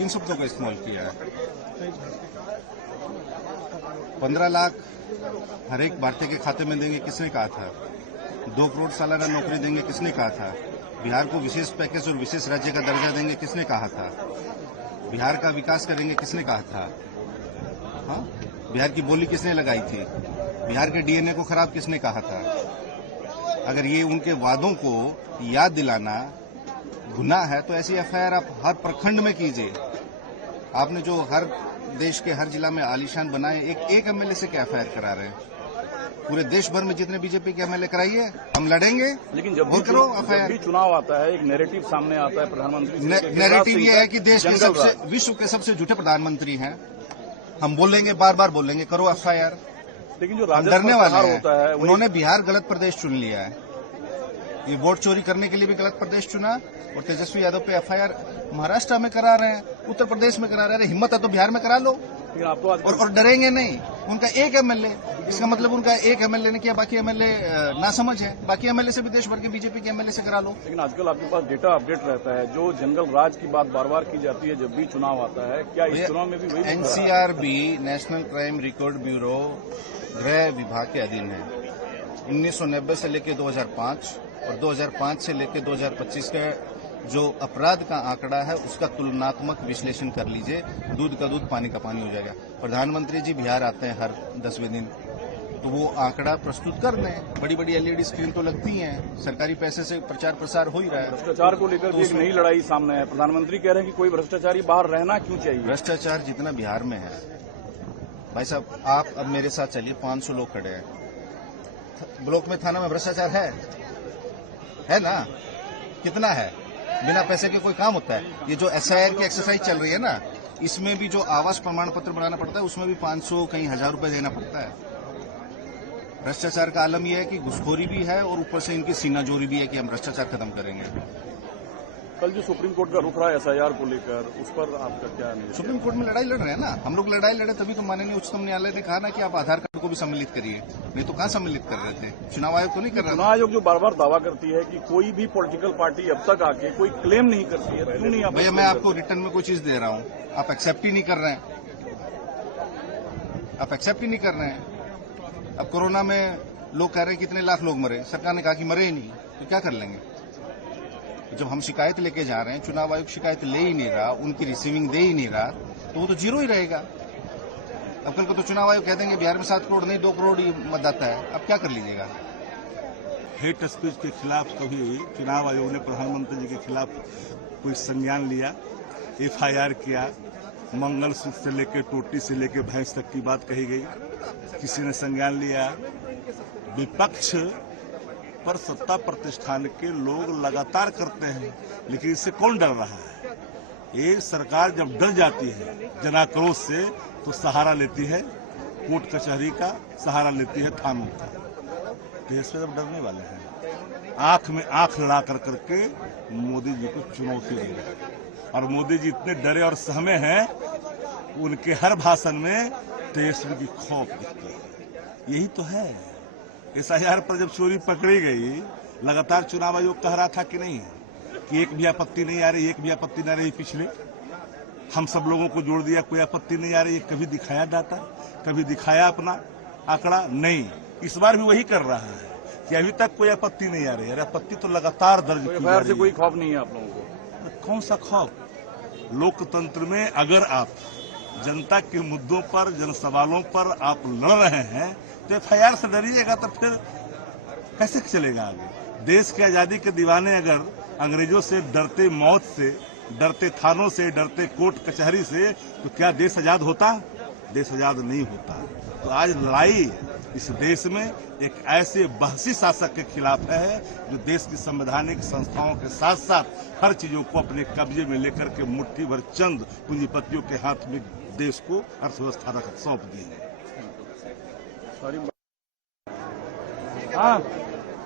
किन शब्दों का इस्तेमाल किया है? 15 लाख हर एक भारतीय के खाते में देंगे, किसने कहा था? 2 करोड़ सालाना नौकरी देंगे, किसने कहा था? बिहार को विशेष पैकेज और विशेष राज्य का दर्जा देंगे, किसने कहा था? बिहार का विकास करेंगे, किसने कहा था? हाँ, बिहार की बोली किसने लगाई थी? बिहार के डीएनए को खराब किसने कहा था? अगर ये उनके वादों को याद दिलाना गुनाह है तो ऐसी एफआईआर आप हर प्रखंड में कीजिए। आपने जो हर देश के हर जिला में आलीशान बनाए, एक एमएलए से क्या एफआईआर करा रहे हैं? पूरे देश भर में जितने बीजेपी के एमएलए कराइए, हम लड़ेंगे। लेकिन जब भी चुनाव आता है, एक नैरेटिव सामने आता है प्रधानमंत्री। नैरेटिव ये है कि देश के विश्व के सबसे झूठे प्रधानमंत्री हैं। हम बोलेंगे, बार बार बोलेंगे, करो एफआईआर। लेकिन जो डरने वाला होता है, उन्होंने बिहार गलत प्रदेश चुन लिया है। ये वोट चोरी करने के लिए भी गलत प्रदेश चुना और तेजस्वी यादव पे एफआईआर महाराष्ट्र में करा रहे हैं, उत्तर प्रदेश में करा रहे हैं। हिम्मत है तो बिहार में करा लो। और डरेंगे नहीं। उनका एक एमएलए, इसका मतलब उनका एक एमएलए ने किया, बाकी एमएलए नासमझ है। बाकी एमएलए से भी देश भर के बीजेपी के एमएलए से करा लो। लेकिन आजकल आपके पास डेटा अपडेट रहता है, जो जंगल राज की बात बार बार की जाती है जब भी चुनाव आता है, क्या इस चुनाव में भी वही? NCRB, national crime record bureau, गृह विभाग के अधीन है। 1990 से लेकर 2005 और 2005 से लेकर 2025 का जो अपराध का आंकड़ा है उसका तुलनात्मक विश्लेषण कर लीजिए। दूध का दूध, पानी का पानी हो जाएगा। प्रधानमंत्री जी बिहार आते हैं हर 10वें दिन, तो वो आंकड़ा प्रस्तुत कर दें। बड़ी बड़ी एलईडी स्क्रीन तो लगती हैं, सरकारी पैसे से प्रचार प्रसार हो ही रहा है। भ्रष्टाचार को लेकर तो एक नई लड़ाई सामने है। प्रधानमंत्री कह रहे हैं कि कोई भ्रष्टाचारी बाहर रहना क्यों चाहिए? भ्रष्टाचार जितना बिहार में है, भाई साहब आप अब मेरे साथ चलिए, 500 लोग खड़े हैं। ब्लॉक में, थाना में भ्रष्टाचार है ना? कितना है? बिना पैसे के कोई काम होता है? ये जो एसआईआर की एक्सरसाइज चल रही है ना, इसमें भी जो आवास प्रमाण पत्र बनाना पड़ता है, उसमें भी 500 कहीं 1000 रुपए देना पड़ता है। भ्रष्टाचार का आलम यह है कि घुसखोरी भी है और ऊपर से इनकी सीनाजोरी भी है कि हम भ्रष्टाचार खत्म करेंगे। कल जो सुप्रीम कोर्ट का रुख रहा है एसआईआर को लेकर, उस पर आपका क्या है? सुप्रीम कोर्ट में लड़ाई लड़ रहे हैं ना हम लोग। लड़ाई लड़े तभी तो माननीय उच्चतम न्यायालय ने कहा ना कि आप आधार कार्ड को भी सम्मिलित करिए। नहीं तो कहां सम्मिलित कर रहे थे? चुनाव आयोग तो नहीं कर रहा। चुनाव आयोग जो बार बार दावा करती है कि कोई भी पॉलिटिकल पार्टी अब तक आके कोई क्लेम नहीं करती है, क्यों नहीं? भैया मैं आपको रिटर्न में कोई चीज दे रहा हूं, आप एक्सेप्ट ही नहीं कर रहे हैं। आप एक्सेप्ट ही नहीं कर रहे हैं। अब कोरोना में लोग कह रहे हैं कितने लाख लोग मरे, सरकार ने कहा कि मरे ही नहीं, तो क्या कर लेंगे? जब हम शिकायत लेके जा रहे हैं, चुनाव आयोग शिकायत ले ही नहीं रहा, उनकी रिसीविंग दे ही नहीं रहा, तो वो तो जीरो ही रहेगा। अब कल को तो चुनाव आयोग कह देंगे बिहार में 7 करोड़ नहीं 2 करोड़ ही मतदाता है, अब क्या कर लीजिएगा? हेट स्पीच के खिलाफ कभी चुनाव आयोग ने प्रधानमंत्री जी के खिलाफ कोई संज्ञान लिया, एफआईआर किया? मंगलसूत्र से लेकर टोटी से लेकर भैंस तक की बात कही गई, किसी ने संज्ञान लिया? विपक्ष पर सत्ता प्रतिष्ठान के लोग लगातार करते हैं, लेकिन इससे कौन डर रहा है? एक सरकार जब डर जाती है जनाक्रोश से तो सहारा लेती है कोर्ट कचहरी का, सहारा लेती है थानों का। देश में जब डरने वाले हैं, आंख में आंख लड़ा कर करके मोदी जी को चुनौती दे रहे हैं। और मोदी जी इतने डरे और सहमे हैं, उनके हर भाषण में तेजस्वी की खौफ दिखती है। यही तो है। एसआईआर पर जब चोरी पकड़ी गई, लगातार चुनाव आयोग कह रहा था कि नहीं कि एक भी आपत्ति नहीं आ रही, एक भी आपत्ति नहीं आ रही। पिछले हम सब लोगों को जोड़ दिया, कोई आपत्ति नहीं आ रही। कभी दिखाया डाटा, कभी दिखाया अपना आंकड़ा? नहीं। इस बार भी वही कर रहा है कि अभी तक कोई आपत्ति नहीं आ रही है। आपत्ति तो लगातार दर्ज की जा रही है। कोई खौफ नहीं है आप लोगों को? कौन सा खौफ? लोकतंत्र में अगर आप जनता के मुद्दों पर, जन सवालों पर आप लड़ रहे हैं तो एफआईआर से डरिएगा तो फिर कैसे चलेगा आगे? देश की आजादी के दीवाने अगर अंग्रेजों से डरते, मौत से डरते, थानों से डरते, कोर्ट कचहरी से, तो क्या देश आजाद होता? देश आजाद नहीं होता। तो आज लड़ाई इस देश में एक ऐसे बहसी शासक के खिलाफ है जो देश की संवैधानिक संस्थाओं के साथ साथ हर चीजों को अपने कब्जे में लेकर के मुट्ठी भर चंद पूंजीपतियों के हाथ में देश को अर्थव्यवस्था सौंप दी है। हाँ।